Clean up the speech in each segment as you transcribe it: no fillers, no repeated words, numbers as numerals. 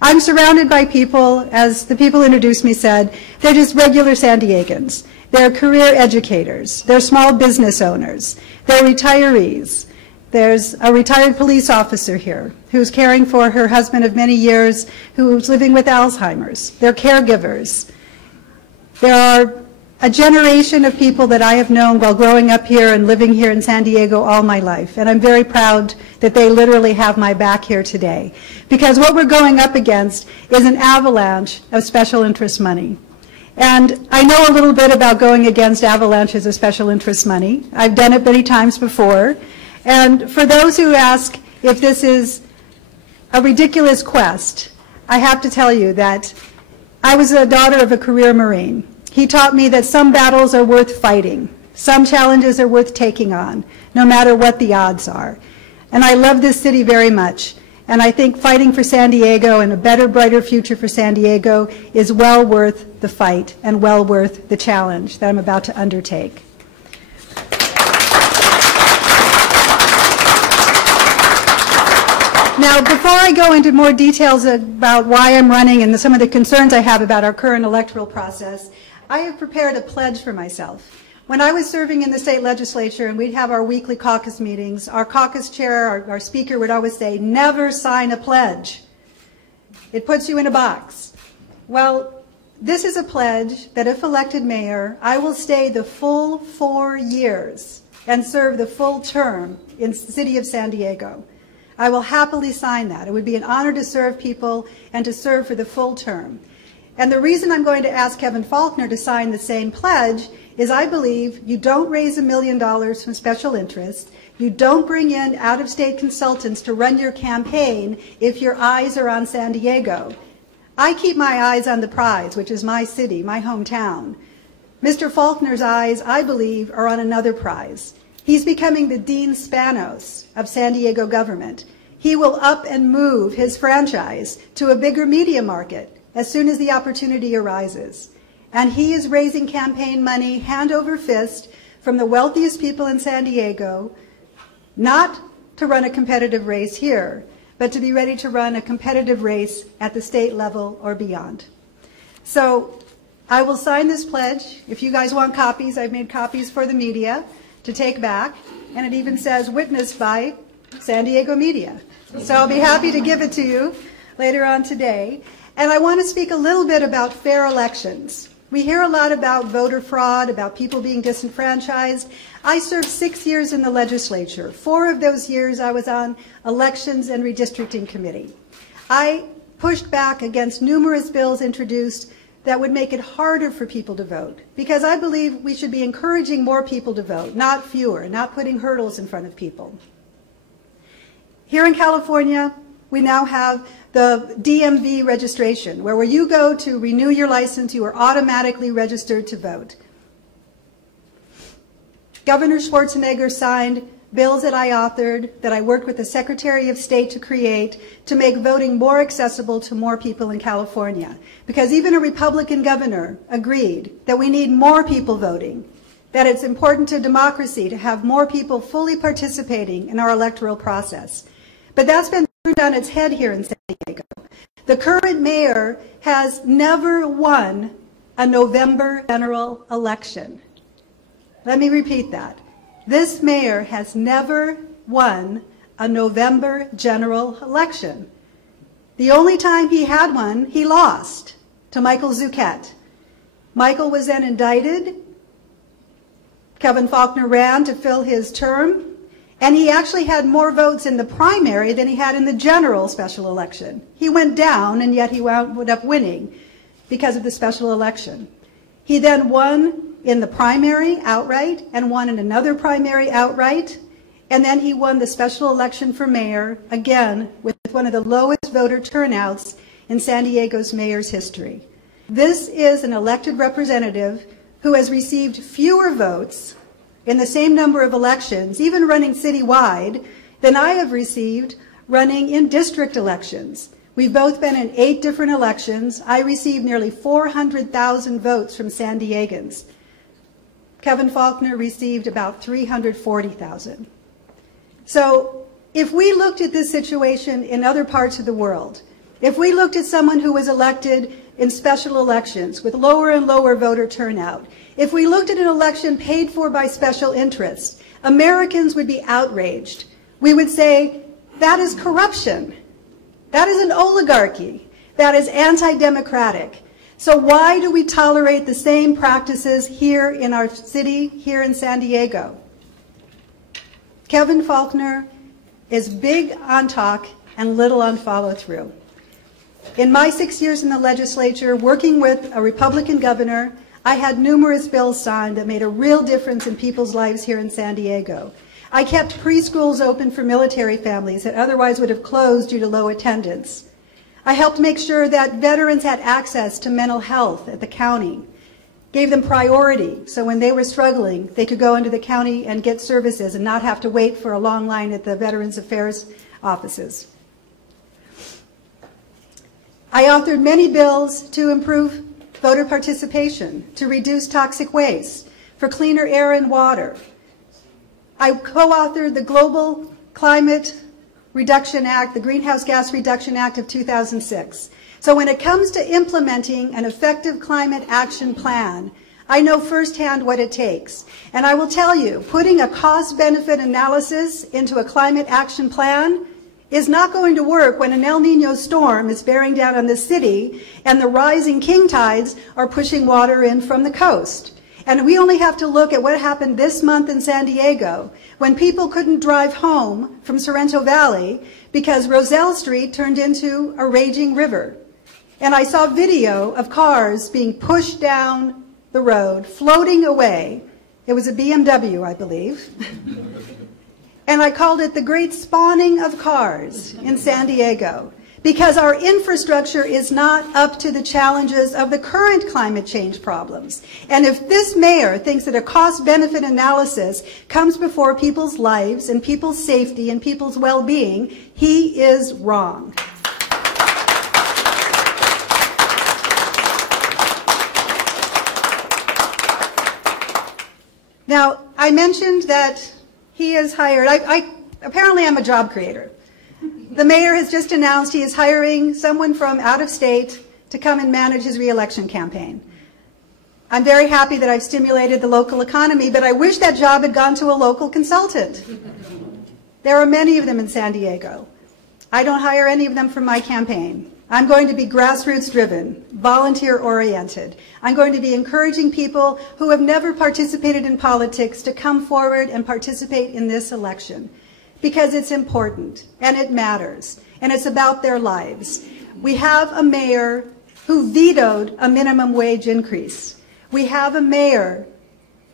I'm surrounded by people, as the people introduced me said, they're just regular San Diegans. They're career educators. They're small business owners. They're retirees. There's a retired police officer here who's caring for her husband of many years who's living with Alzheimer's. They're caregivers. There are a generation of people that I have known while growing up here and living here in San Diego all my life. And I'm very proud that they literally have my back here today. Because what we're going up against is an avalanche of special interest money. And I know a little bit about going against avalanches of special interest money. I've done it many times before. And for those who ask if this is a ridiculous quest, I have to tell you that I was a daughter of a career Marine. He taught me that some battles are worth fighting. Some challenges are worth taking on, no matter what the odds are. And I love this city very much. And I think fighting for San Diego and a better, brighter future for San Diego is well worth the fight and well worth the challenge that I'm about to undertake. Now, before I go into more details about why I'm running and some of the concerns I have about our current electoral process, I have prepared a pledge for myself. When I was serving in the state legislature and we'd have our weekly caucus meetings, our caucus chair, our speaker would always say, never sign a pledge. It puts you in a box. Well, this is a pledge that if elected mayor, I will stay the full 4 years and serve the full term in the city of San Diego. I will happily sign that. It would be an honor to serve people and to serve for the full term. And the reason I'm going to ask Kevin Faulkner to sign the same pledge is I believe you don't raise $1 million from special interest. You don't bring in out-of-state consultants to run your campaign if your eyes are on San Diego. I keep my eyes on the prize, which is my city, my hometown. Mr. Faulkner's eyes, I believe, are on another prize. He's becoming the Dean Spanos of San Diego government. He will up and move his franchise to a bigger media market as soon as the opportunity arises. And he is raising campaign money hand over fist from the wealthiest people in San Diego, not to run a competitive race here, but to be ready to run a competitive race at the state level or beyond. So I will sign this pledge. If you guys want copies, I've made copies for the media to take back, and it even says witnessed by San Diego media. So I'll be happy to give it to you later on today. And I want to speak a little bit about fair elections. We hear a lot about voter fraud, about people being disenfranchised. I served 6 years in the legislature. 4 of those years I was on elections and redistricting committee. I pushed back against numerous bills introduced that would make it harder for people to vote, because I believe we should be encouraging more people to vote, not fewer, not putting hurdles in front of people. Here in California, we now have the DMV registration, where you go to renew your license, you are automatically registered to vote. Governor Schwarzenegger signed bills that I authored, that I worked with the Secretary of State to create, to make voting more accessible to more people in California. Because even a Republican governor agreed that we need more people voting, that it's important to democracy to have more people fully participating in our electoral process. But that's been turned on its head here in San Diego. The current mayor has never won a November general election. Let me repeat that. This mayor has never won a November general election. The only time he had one, he lost to Michael Zucchet. Michael was then indicted. Kevin Faulkner ran to fill his term, and he actually had more votes in the primary than he had in the general special election. He went down, and yet he wound up winning because of the special election. He then won in the primary outright and won in another primary outright, and then he won the special election for mayor, again, with one of the lowest voter turnouts in San Diego's mayor's history. This is an elected representative who has received fewer votes in the same number of elections, even running citywide, than I have received running in district elections. We've both been in 8 different elections. I received nearly 400,000 votes from San Diegans. Kevin Faulkner received about 340,000. So if we looked at this situation in other parts of the world, if we looked at someone who was elected in special elections with lower and lower voter turnout, if we looked at an election paid for by special interests, Americans would be outraged. We would say, that is corruption. That is an oligarchy. That is anti-democratic. So why do we tolerate the same practices here in our city, here in San Diego? Kevin Faulconer is big on talk and little on follow-through. In my 6 years in the legislature, working with a Republican governor, I had numerous bills signed that made a real difference in people's lives here in San Diego. I kept preschools open for military families that otherwise would have closed due to low attendance. I helped make sure that veterans had access to mental health at the county, gave them priority, so when they were struggling, they could go into the county and get services and not have to wait for a long line at the Veterans Affairs offices. I authored many bills to improve voter participation, to reduce toxic waste, for cleaner air and water. I co-authored the Global Climate Reduction Act, the Greenhouse Gas Reduction Act of 2006. So when it comes to implementing an effective climate action plan, I know firsthand what it takes. And I will tell you, putting a cost-benefit analysis into a climate action plan is not going to work when an El Nino storm is bearing down on the city and the rising king tides are pushing water in from the coast. And we only have to look at what happened this month in San Diego when people couldn't drive home from Sorrento Valley because Roselle Street turned into a raging river. And I saw video of cars being pushed down the road, floating away. It was a BMW, I believe. And I called it the great spawning of cars in San Diego, because our infrastructure is not up to the challenges of the current climate change problems. And if this mayor thinks that a cost-benefit analysis comes before people's lives and people's safety and people's well-being, he is wrong. Now, I mentioned that he has hired, apparently I'm a job creator. The mayor has just announced he is hiring someone from out of state to come and manage his re-election campaign. I'm very happy that I've stimulated the local economy, but I wish that job had gone to a local consultant. There are many of them in San Diego. I don't hire any of them from my campaign. I'm going to be grassroots driven, volunteer oriented. I'm going to be encouraging people who have never participated in politics to come forward and participate in this election, because it's important and it matters and it's about their lives. We have a mayor who vetoed a minimum wage increase. We have a mayor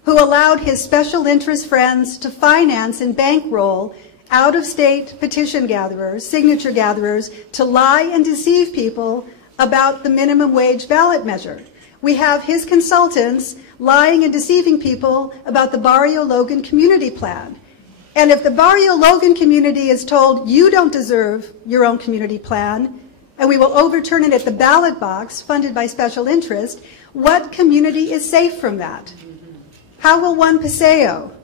who allowed his special interest friends to finance and bankroll out-of-state petition gatherers, signature gatherers, to lie and deceive people about the minimum wage ballot measure. We have his consultants lying and deceiving people about the Barrio Logan community plan. And if the Barrio Logan community is told, you don't deserve your own community plan, and we will overturn it at the ballot box funded by special interest, what community is safe from that? How will one Paseo?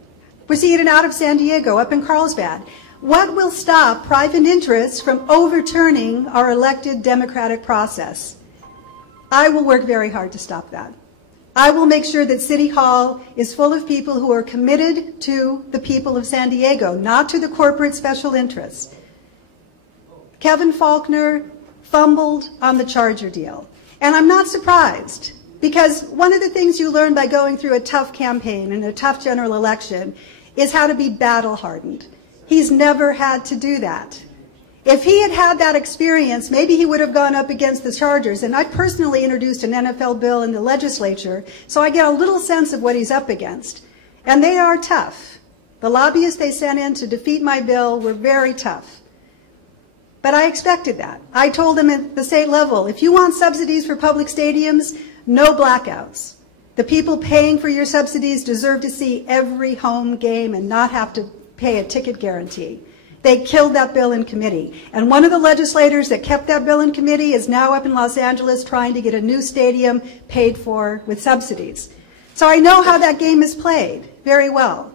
We're seeing it out of San Diego, up in Carlsbad. What will stop private interests from overturning our elected democratic process? I will work very hard to stop that. I will make sure that City Hall is full of people who are committed to the people of San Diego, not to the corporate special interests. Kevin Faulconer fumbled on the Charger deal. And I'm not surprised, because one of the things you learn by going through a tough campaign and a tough general election is how to be battle-hardened. He's never had to do that. If he had had that experience, maybe he would have gone up against the Chargers. And I personally introduced an NFL bill in the legislature, so I get a little sense of what he's up against. And they are tough. The lobbyists they sent in to defeat my bill were very tough. But I expected that. I told them at the state level, if you want subsidies for public stadiums, no blackouts. The people paying for your subsidies deserve to see every home game and not have to pay a ticket guarantee. They killed that bill in committee. And one of the legislators that kept that bill in committee is now up in Los Angeles trying to get a new stadium paid for with subsidies. So I know how that game is played very well.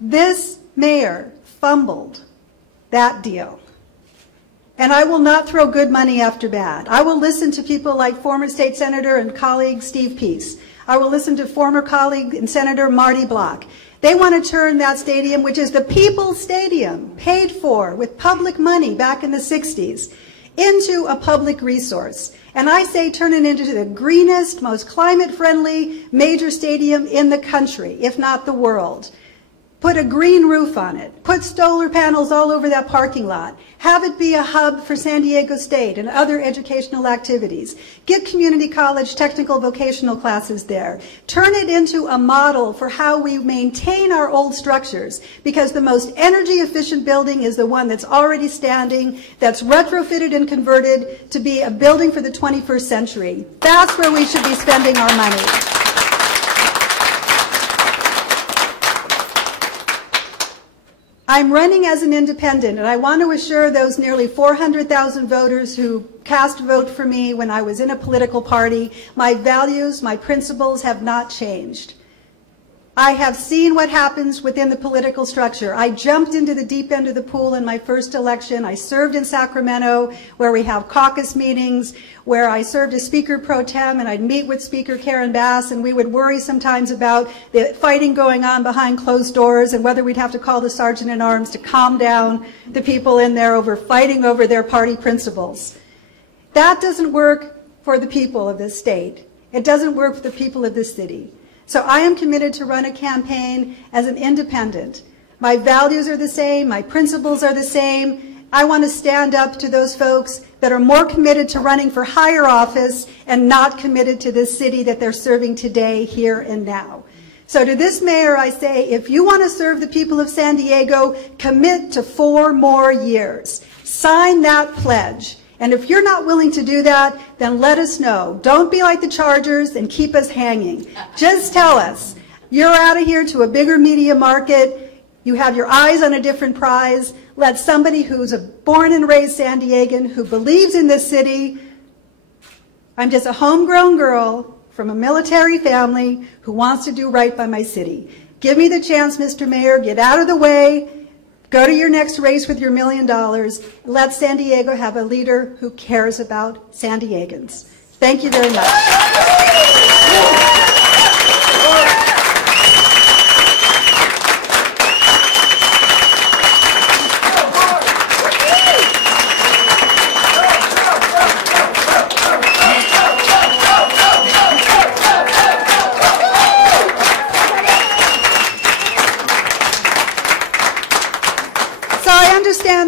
This mayor fumbled that deal. And I will not throw good money after bad. I will listen to people like former state senator and colleague Steve Peace. I will listen to former colleague and Senator Marty Block. They want to turn that stadium, which is the People's Stadium, paid for with public money back in the 60s, into a public resource. And I say turn it into the greenest, most climate-friendly major stadium in the country, if not the world. Put a green roof on it. Put solar panels all over that parking lot. Have it be a hub for San Diego State and other educational activities. Get community college technical vocational classes there. Turn it into a model for how we maintain our old structures, because the most energy efficient building is the one that's already standing, that's retrofitted and converted to be a building for the 21st century. That's where we should be spending our money. I'm running as an independent, and I want to assure those nearly 400,000 voters who cast a vote for me when I was in a political party, my values, my principles have not changed. I have seen what happens within the political structure. I jumped into the deep end of the pool in my first election. I served in Sacramento, where we have caucus meetings, where I served as Speaker Pro Tem, and I'd meet with Speaker Karen Bass, and we would worry sometimes about the fighting going on behind closed doors and whether we'd have to call the sergeant at arms to calm down the people in there over fighting over their party principles. That doesn't work for the people of this state. It doesn't work for the people of this city. So I am committed to run a campaign as an independent. My values are the same, my principles are the same. I want to stand up to those folks that are more committed to running for higher office and not committed to this city that they're serving today, here and now. So to this mayor, I say, if you want to serve the people of San Diego, commit to 4 more years. Sign that pledge. And if you're not willing to do that, then let us know. Don't be like the Chargers and keep us hanging. Just tell us, you're out of here to a bigger media market. You have your eyes on a different prize. Let somebody who's a born and raised San Diegan, who believes in this city. I'm just a homegrown girl from a military family who wants to do right by my city. Give me the chance, Mr. Mayor. Get out of the way. Go to your next race with your $1 million. Let San Diego have a leader who cares about San Diegans. Thank you very much.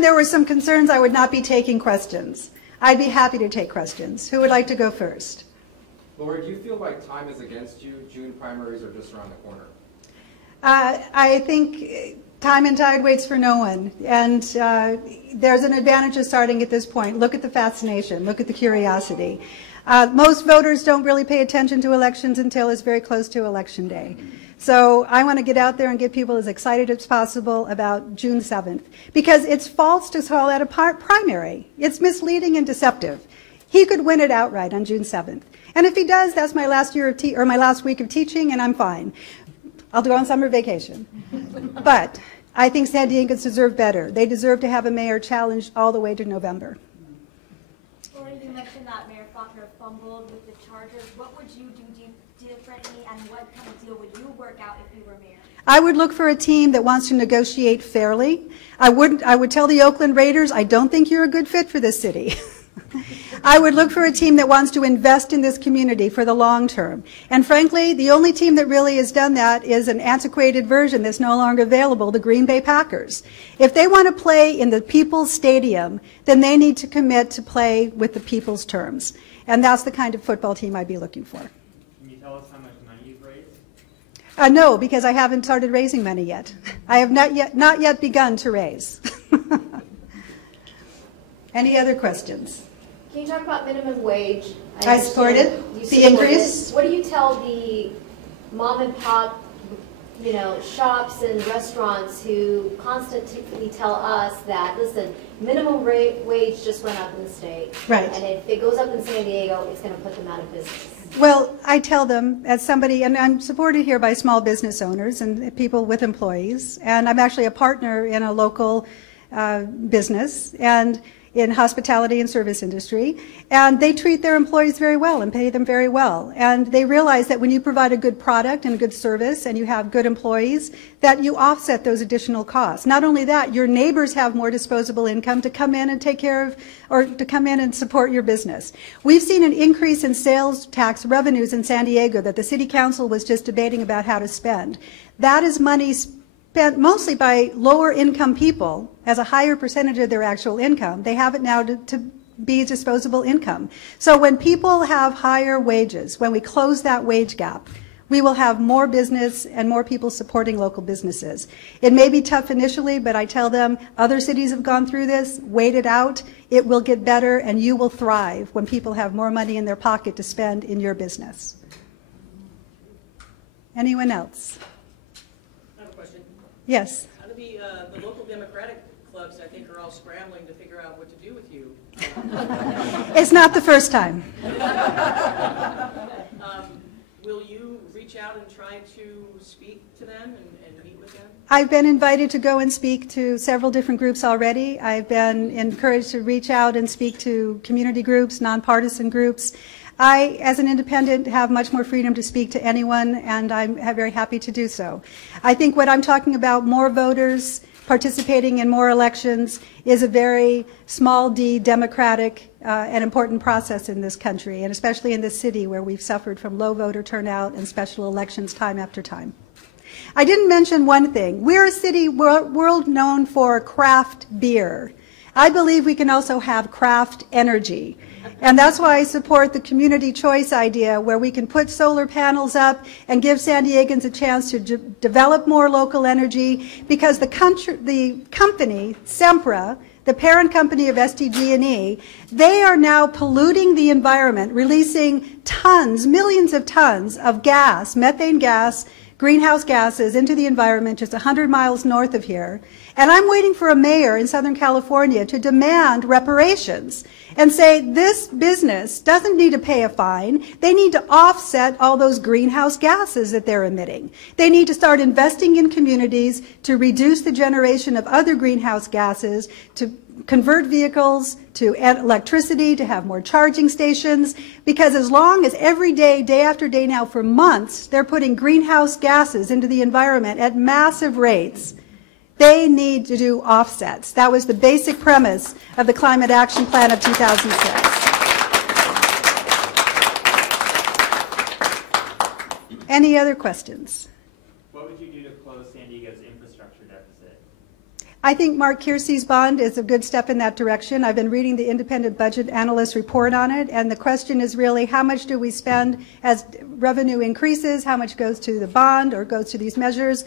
There were some concerns I would not be taking questions. I'd be happy to take questions. Who would like to go first? Lori, do you feel like time is against you? June primaries are just around the corner. I think time and tide waits for no one. And there's an advantage of starting at this point. Look at the fascination. Look at the curiosity. Most voters don't really pay attention to elections until it's very close to Election Day. So I want to get out there and get people as excited as possible about June 7th, because it's false to call that a primary. It's misleading and deceptive. He could win it outright on June 7th. And if he does, that's my last year of my last week of teaching, and I'm fine. I'll go on summer vacation. But I think San Diegans deserve better. They deserve to have a mayor challenged all the way to November. Well, you mentioned that Mayor Faulkner fumbled with the Chargers. What would you do differently, and what kind of deal would you work out if you were mayor? I would look for a team that wants to negotiate fairly. I would tell the Oakland Raiders, I don't think you're a good fit for this city. I would look for a team that wants to invest in this community for the long term. And frankly, the only team that really has done that is an antiquated version that's no longer available, the Green Bay Packers. If they want to play in the People's Stadium, then they need to commit to play with the people's terms. And that's the kind of football team I'd be looking for. Can you tell us how much money you've raised? No, because I haven't started raising money yet. I have not yet begun to raise. Any other questions? Can you talk about minimum wage? I support it. The increase. What do you tell the mom and pop, shops and restaurants who constantly tell us that, listen, minimum wage just went up in the state. Right. And if it goes up in San Diego, it's going to put them out of business. Well, I tell them as somebody, and I'm supported here by small business owners and people with employees, and I'm actually a partner in a local business. And in hospitality and service industry, and they treat their employees very well and pay them very well. And they realize that when you provide a good product and a good service and you have good employees, that you offset those additional costs. Not only that, your neighbors have more disposable income to come in and take care of, or to come in and support your business. We've seen an increase in sales tax revenues in San Diego that the City Council was just debating about how to spend. That is money spent mostly by lower income people as a higher percentage of their actual income. They have it now to be disposable income. So when people have higher wages, when we close that wage gap, we will have more business and more people supporting local businesses. It may be tough initially, but I tell them other cities have gone through this, wait it out, it will get better, and you will thrive when people have more money in their pocket to spend in your business. Anyone else? I have a question. Yes. The local Democratic clubs, I think, are all scrambling to figure out what to do with you. It's not the first time. Will you reach out and try to speak to them and meet with them? I've been invited to go and speak to several different groups already. I've been encouraged to reach out and speak to community groups, nonpartisan groups. I, as an independent, have much more freedom to speak to anyone, and I'm very happy to do so. I think what I'm talking about, more voters participating in more elections, is a very small d democratic and important process in this country, and especially in this city where we've suffered from low voter turnout and special elections time after time. I didn't mention one thing. We're a city world known for craft beer. I believe we can also have craft energy. And that's why I support the community choice idea, where we can put solar panels up and give San Diegans a chance to develop more local energy, because the company, Sempra, the parent company of SDG&E, they are now polluting the environment, releasing tons, millions of tons of gas, methane gas, greenhouse gases into the environment just 100 miles north of here. And I'm waiting for a mayor in Southern California to demand reparations and say this business doesn't need to pay a fine. They need to offset all those greenhouse gases that they're emitting. They need to start investing in communities to reduce the generation of other greenhouse gases, to convert vehicles to electricity, to have more charging stations, because as long as every day, day after day now for months, they're putting greenhouse gases into the environment at massive rates, they need to do offsets. That was the basic premise of the Climate Action Plan of 2006. Any other questions? What would you do to close San Diego's infrastructure deficit? I think Mark Kiersey's bond is a good step in that direction. I've been reading the independent budget analyst report on it, and the question is really how much do we spend as revenue increases, how much goes to the bond or goes to these measures.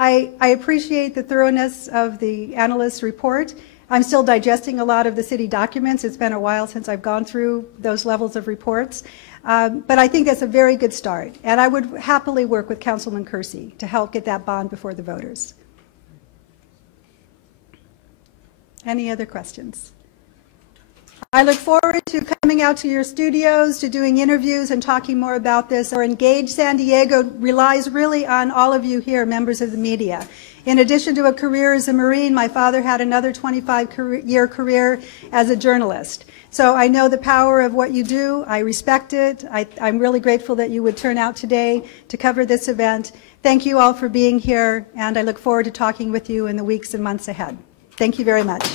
I appreciate the thoroughness of the analyst's report. I'm still digesting a lot of the city documents. It's been a while since I've gone through those levels of reports. But I think that's a very good start. And I would happily work with Councilman Kiersey to help get that bond before the voters. Any other questions? I look forward to coming out to your studios, to doing interviews and talking more about this. Our Engaged San Diego relies really on all of you here, members of the media. In addition to a career as a Marine, my father had another 25-year career as a journalist. So I know the power of what you do. I respect it. I'm really grateful that you would turn out today to cover this event. Thank you all for being here, and I look forward to talking with you in the weeks and months ahead. Thank you very much.